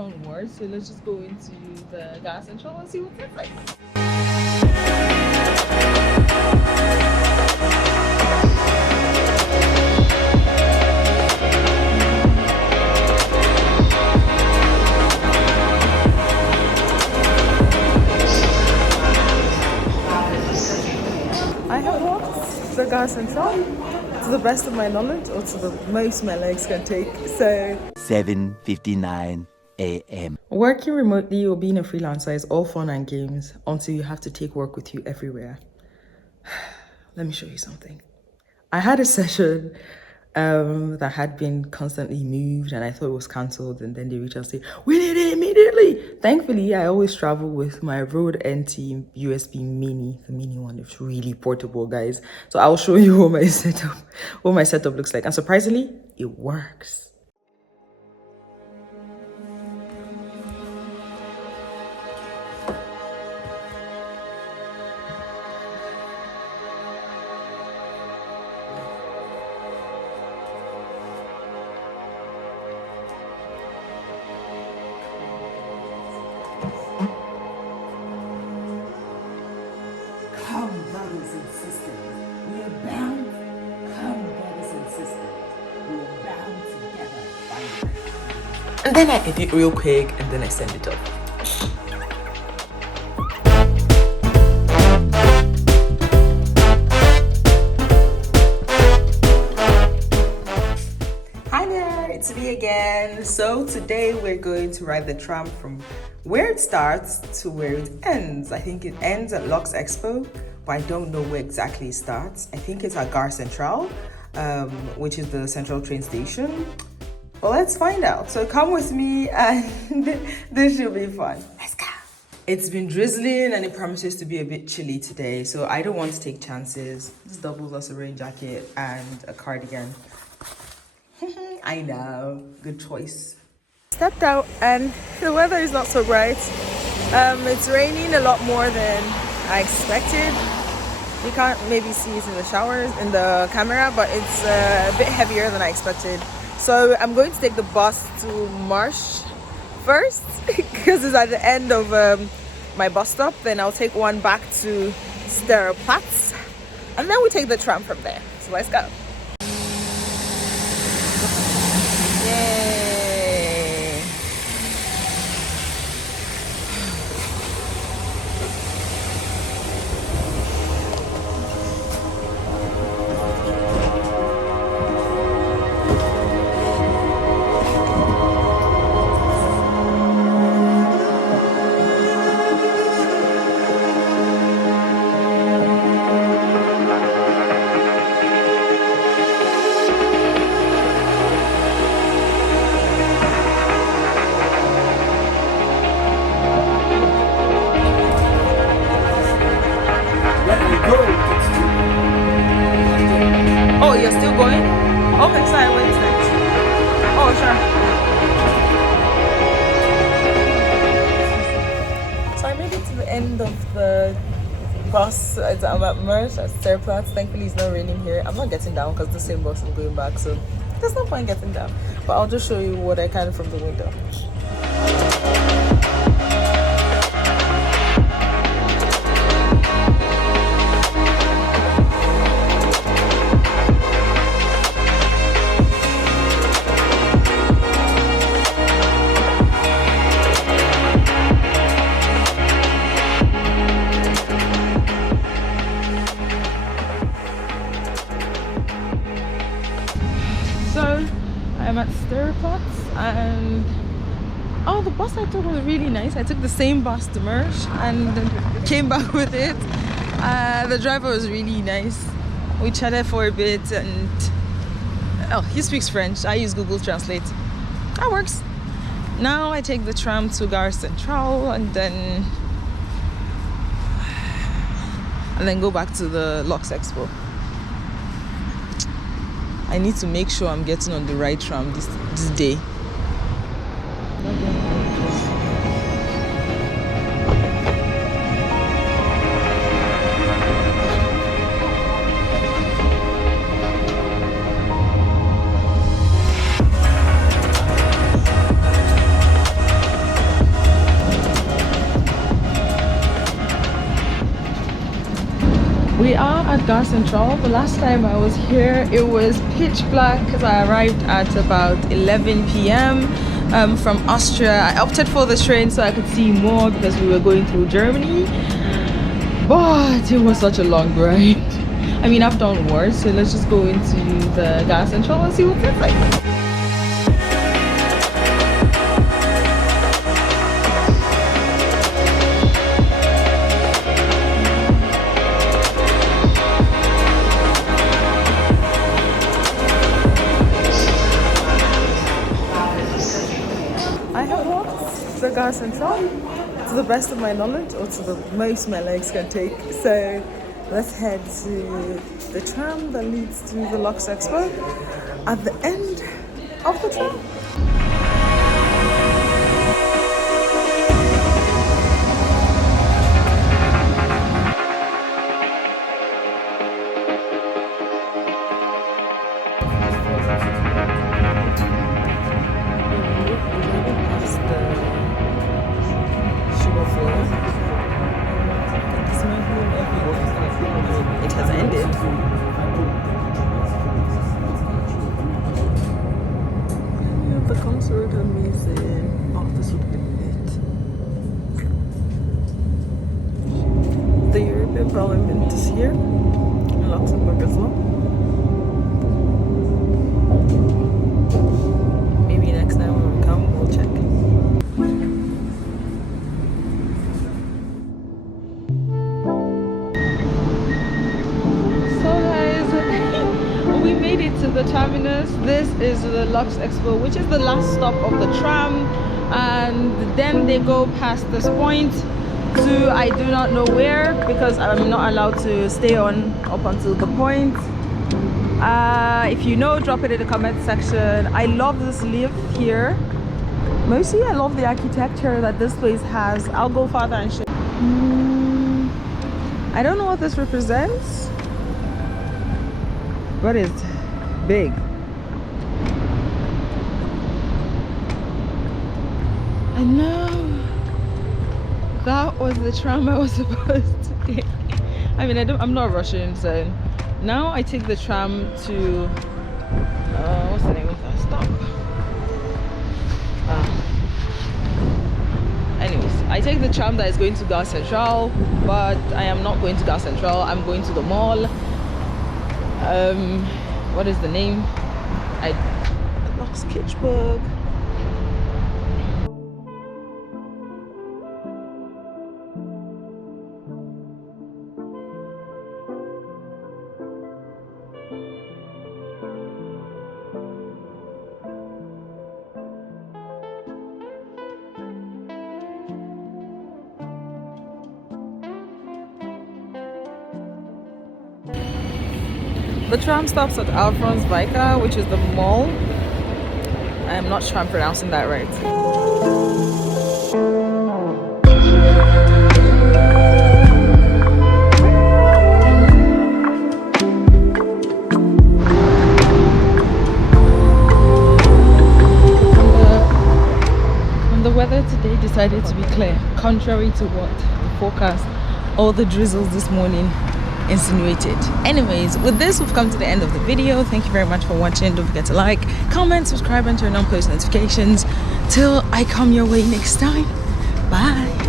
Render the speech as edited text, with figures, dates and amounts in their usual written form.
onwards. So let's just go into the gare centrale and see what that's like. I have walked the gare centrale to the best of my knowledge, or to the most my legs can take. So 7:59 a.m. Working remotely or being a freelancer is all fun and games until you have to take work with you everywhere. Let me show you something. I had a session that had been constantly moved, and I thought it was cancelled, and then they reached out and say, "We need it immediately." Thankfully, I always travel with my Rode NT USB Mini, the mini one. It's really portable, guys. So I'll show you what my setup looks like, and surprisingly, it works. And then I edit real quick and then I send it up. Hi there, it's me again. So today we're going to ride the tram from where it starts to where it ends. I think it ends at Lux Expo, but I don't know where exactly it starts. I think it's at Gare Centrale, which is the central train station. Well, let's find out. So come with me and this should be fun. Let's go. It's been drizzling and it promises to be a bit chilly today, so I don't want to take chances. This doubles as a rain jacket and a cardigan. I know, good choice. Stepped out and the weather is not so bright. It's raining a lot more than I expected. You can't maybe see it in the showers, in the camera, but it's a bit heavier than I expected. So I'm going to take the bus to Marsh first because it's at the end of my bus stop. Then I'll take one back to Sterplatz and then we take the tram from there. So let's go. Yay! Oh, you're still going? Okay, sorry, what is next? Oh, sure. So I made it to the end of the bus. I'm at Mersch at Sterplatz. Thankfully it's not raining here. I'm not getting down because the same bus is going back, so there's no point getting down. But I'll just show you what I can from the window. I'm at Sterplatz and the bus I took was really nice. I took the same bus to Mersch and came back with it. The driver was really nice. We chatted for a bit and he speaks French. I use Google Translate. That works. Now I take the tram to Gare Centrale and then go back to the Lux Expo. I need to make sure I'm getting on the right tram this day. at gare centrale. The last time I was here, it was pitch black because I arrived at about 11 p.m. From Austria. I opted for the train so I could see more because we were going through Germany. But it was such a long ride. I mean, I've done worse, so let's just go into the gare centrale and see what it's like. The gare centrale to the best of my knowledge, or to the most my legs can take. So let's head to the tram that leads to the Lux Expo at the end of the tram. It has ended. The concert amazing. Oh, this would be it. The European Parliament is here in Luxembourg as well. Maybe next time when we come, we'll check. To the terminus. This is the Lux Expo, which is the last stop of the tram, and then they go past this point to I do not know where, because I'm not allowed to stay on up until the point. If you know, drop it in the comment section. I love this lift here. Mostly I love the architecture that this place has. I'll go further and show. I don't know what this represents, but it's big. And now that was the tram I was supposed to take. I mean, I'm not rushing, so now I take the tram to what's the name of that stop? Anyways, I take the tram that is going to gare centrale, but I am not going to gare centrale. I'm going to the mall. What is the name? I lost Sketchbook. The tram stops at Alfons Vika, which is the mall. I am not sure I'm pronouncing that right. And the weather today decided to be clear, contrary to what the forecast or the drizzles this morning insinuated. Anyways, with this we've come to the end of the video. Thank you very much for watching. Don't forget to like, comment, subscribe and turn on post notifications. Till I come your way next time. Bye.